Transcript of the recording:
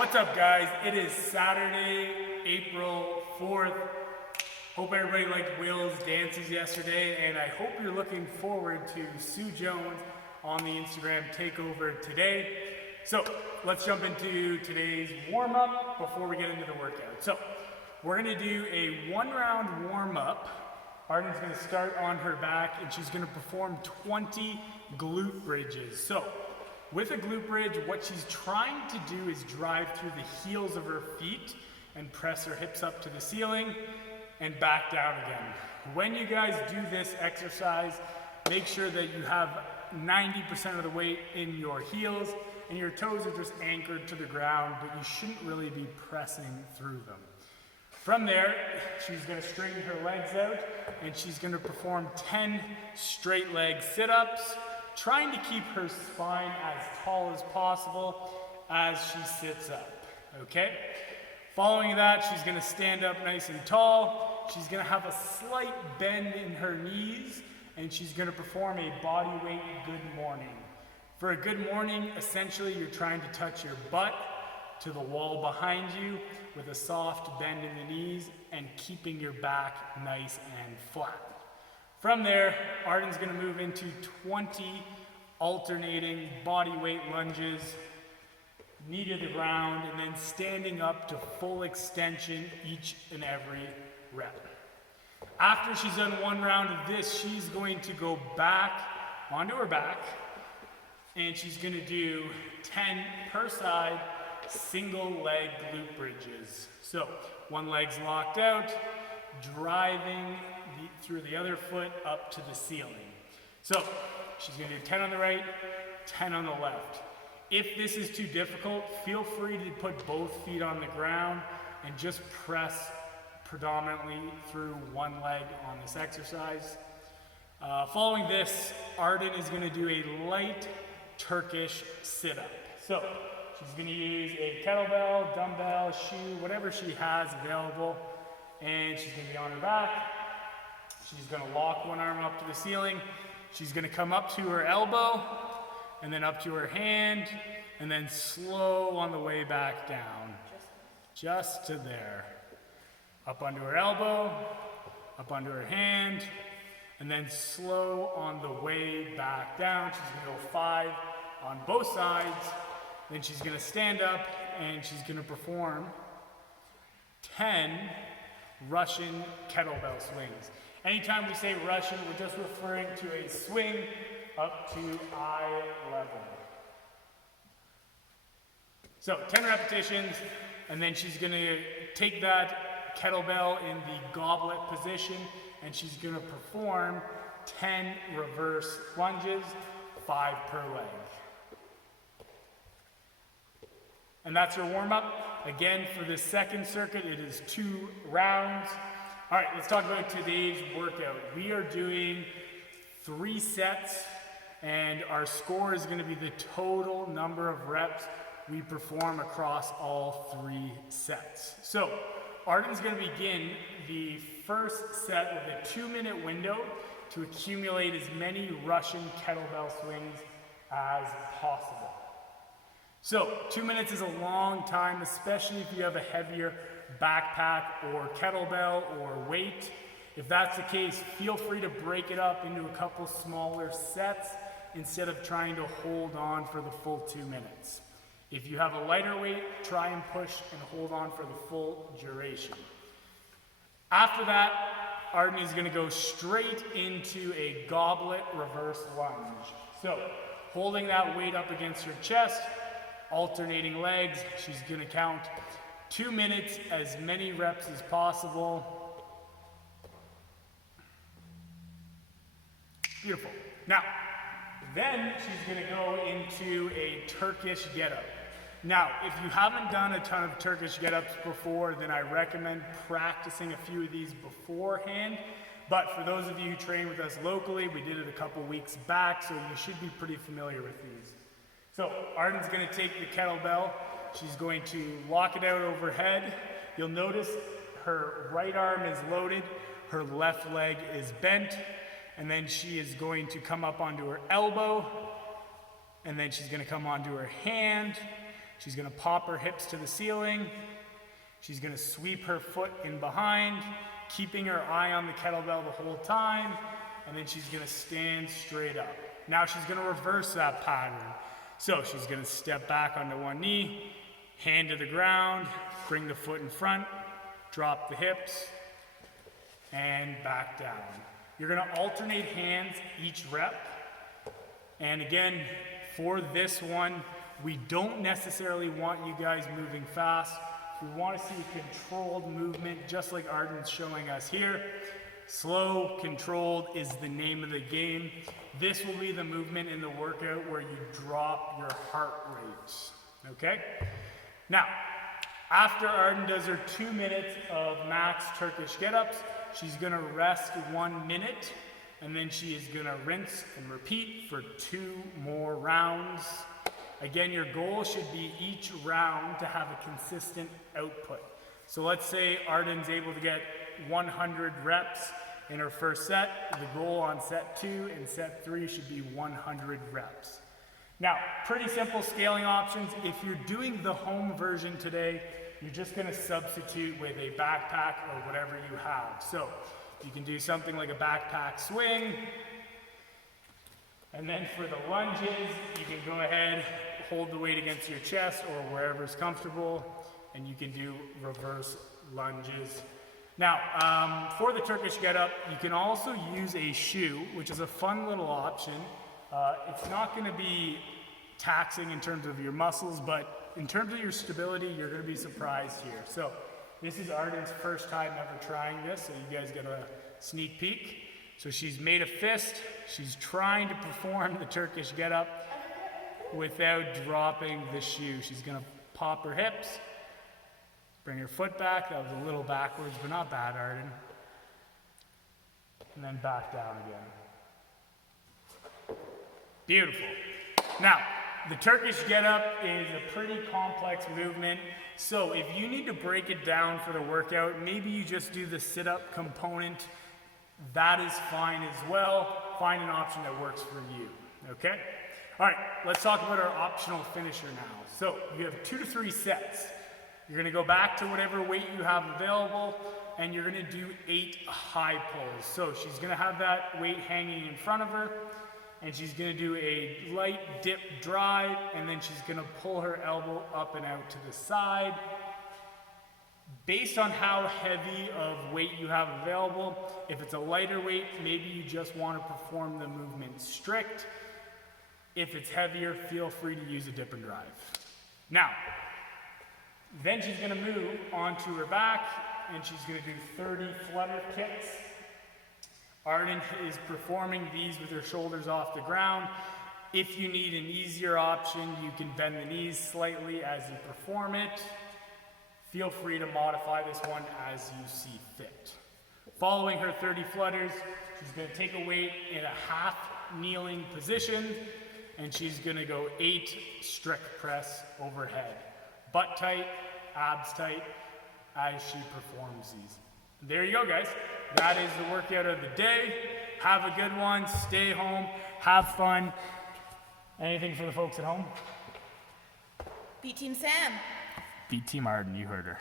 What's up, guys? It is Saturday, April 4th. Hope everybody liked Will's dances yesterday, and I hope you're looking forward to Sue Jones on the Instagram takeover today. So let's jump into today's warm-up before we get into the workout. So we're going to do a one-round warm-up. Arden's going to start on her back, and she's going to perform 20 glute bridges. So with a glute bridge, what she's trying to do is drive through the heels of her feet and press her hips up to the ceiling and back down again. When you guys do this exercise, make sure that you have 90% of the weight in your heels and your toes are just anchored to the ground, but you shouldn't really be pressing through them. From there, she's going to straighten her legs out and she's going to perform 10 straight leg sit-ups, trying to keep her spine as tall as possible as she sits up, okay? Following that, she's gonna stand up nice and tall. She's gonna have a slight bend in her knees, and she's gonna perform a body weight good morning. For a good morning, essentially, you're trying to touch your butt to the wall behind you with a soft bend in the knees and keeping your back nice and flat. From there, Arden's going to move into 20 alternating body weight lunges, knee to the ground, and then standing up to full extension each and every rep. After she's done one round of this, she's going to go back onto her back, and she's going to do 10 per side single leg glute bridges. So one leg's locked out, driving through the other foot up to the ceiling. So she's going to do 10 on the right, 10 on the left. If this is too difficult, feel free to put both feet on the ground and just press predominantly through one leg on this exercise. Following this, Arden is going to do a light Turkish sit-up. So she's going to use a kettlebell, dumbbell, shoe, whatever she has available, and she's going to be on her back. She's going to lock one arm up to the ceiling. She's going to come up to her elbow and then up to her hand and then slow on the way back down. Just to there. Up onto her elbow, up onto her hand, and then slow on the way back down. She's going to go 5 on both sides. Then she's going to stand up and she's going to perform 10 Russian kettlebell swings. Anytime we say Russian, we're just referring to a swing up to eye level. So 10 repetitions, and then she's going to take that kettlebell in the goblet position, and she's going to perform 10 reverse lunges, 5 per leg. And that's your warm-up. Again, for this second circuit, it is 2 rounds. All right, let's talk about today's workout. We are doing 3 sets, and our score is going to be the total number of reps we perform across all 3 sets. So, Arden's going to begin the first set with a 2-minute window to accumulate as many Russian kettlebell swings as possible. So 2 minutes is a long time, especially if you have a heavier backpack or kettlebell or weight. If that's the case, feel free to break it up into a couple smaller sets instead of trying to hold on for the full 2 minutes. If you have a lighter weight, try and push and hold on for the full duration. After that, Arden is going to go straight into a goblet reverse lunge. So holding that weight up against her chest, alternating legs, she's going to count 2 minutes, as many reps as possible. Beautiful. Now, then she's going to go into a Turkish get-up. Now, if you haven't done a ton of Turkish get-ups before, then I recommend practicing a few of these beforehand. But for those of you who train with us locally, we did it a couple weeks back, so you should be pretty familiar with these. So Arden's going to take the kettlebell. She's going to lock it out overhead. You'll notice her right arm is loaded, her left leg is bent, and then she is going to come up onto her elbow, and then she's going to come onto her hand, She's gonna pop her hips to the ceiling. She's gonna sweep her foot in behind, keeping her eye on the kettlebell the whole time, and then she's gonna stand straight up. Now she's gonna reverse that pattern. So she's gonna step back onto one knee, hand to the ground, bring the foot in front, drop the hips, and back down. You're gonna alternate hands each rep. And again, for this one, we don't necessarily want you guys moving fast. We want to see a controlled movement, just like Arden's showing us here. Slow, controlled is the name of the game. This will be the movement in the workout where you drop your heart rate, okay? Now, after Arden does her 2 minutes of max Turkish get-ups, she's gonna rest 1 minute, and then she is gonna rinse and repeat for 2 more rounds. Again, your goal should be each round to have a consistent output. So let's say Arden's able to get 100 reps in her first set. The goal on set 2 and set 3 should be 100 reps. Now, pretty simple scaling options. If you're doing the home version today, you're just gonna substitute with a backpack or whatever you have. So you can do something like a backpack swing. And then for the lunges, you can go ahead, hold the weight against your chest or wherever's comfortable, and you can do reverse lunges. Now, for the Turkish get-up, you can also use a shoe, which is a fun little option. It's not gonna be taxing in terms of your muscles, but in terms of your stability, you're gonna be surprised here. So this is Arden's first time ever trying this, so you guys get a sneak peek. So she's made a fist. She's trying to perform the Turkish get-up without dropping the shoe. She's gonna pop her hips, bring her foot back. That was a little backwards, but not bad, Arden. And then back down again. Beautiful. Now, the Turkish get-up is a pretty complex movement. So if you need to break it down for the workout, maybe you just do the sit-up component. That is fine as well. Find an option that works for you, okay? All right, let's talk about our optional finisher now. So you have 2 to 3 sets. You're gonna go back to whatever weight you have available, and you're gonna do 8 high pulls. So she's gonna have that weight hanging in front of her, and she's gonna do a light dip drive, and then she's gonna pull her elbow up and out to the side. Based on how heavy of weight you have available, if it's a lighter weight, maybe you just want to perform the movement strict. If it's heavier, feel free to use a dip and drive. Now, then she's going to move onto her back, and she's going to do 30 flutter kicks. Arden is performing these with her shoulders off the ground. If you need an easier option, you can bend the knees slightly as you perform it. Feel free to modify this one as you see fit. Following her 30 flutters, she's gonna take a weight in a half kneeling position, and she's gonna go 8 strict press overhead. Butt tight, abs tight, as she performs these. There you go, guys. That is the workout of the day. Have a good one, stay home, have fun. Anything for the folks at home? Beat Team Sam. Beat Team Arden, you heard her.